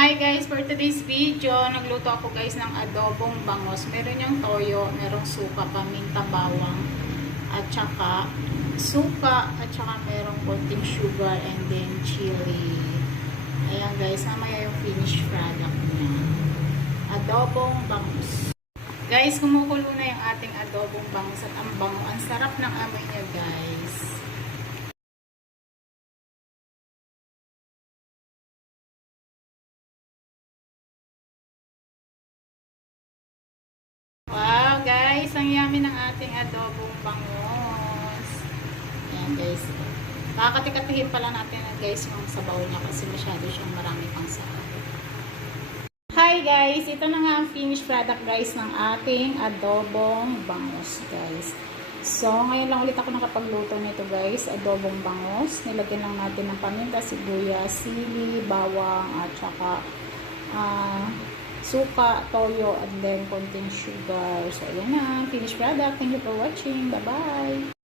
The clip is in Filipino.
Hi guys, for today's video, nagluto ako guys ng adobong bangos. Meron yung toyo, merong suka, paminta, bawang, at saka suka, at saka merong konting sugar, and then chili. Ayan guys, mamaya yung finished product niya. Adobong bangus. Guys, kumukulo na yung ating adobong bangus at ang bango. Ang sarap ng amoy niya guys. Wow, guys, ang yummy ng ating adobong bangus. Ayan, guys. Kakatikatihin pala natin guys yung sabaw niya kasi masyado siyang marami pang sabaw. Hi, guys. Ito na nga ang finished product, guys, ng ating adobong bangus, guys. So, ngayon lang ulit ako nakapagluto nito, guys. Adobong bangus. Nilagyan lang natin ng paminta, sibuyas, sili, bawang, at saka suka, toyo, and then konting sugar. So, ayan na. Finished product. Thank you for watching. Bye-bye!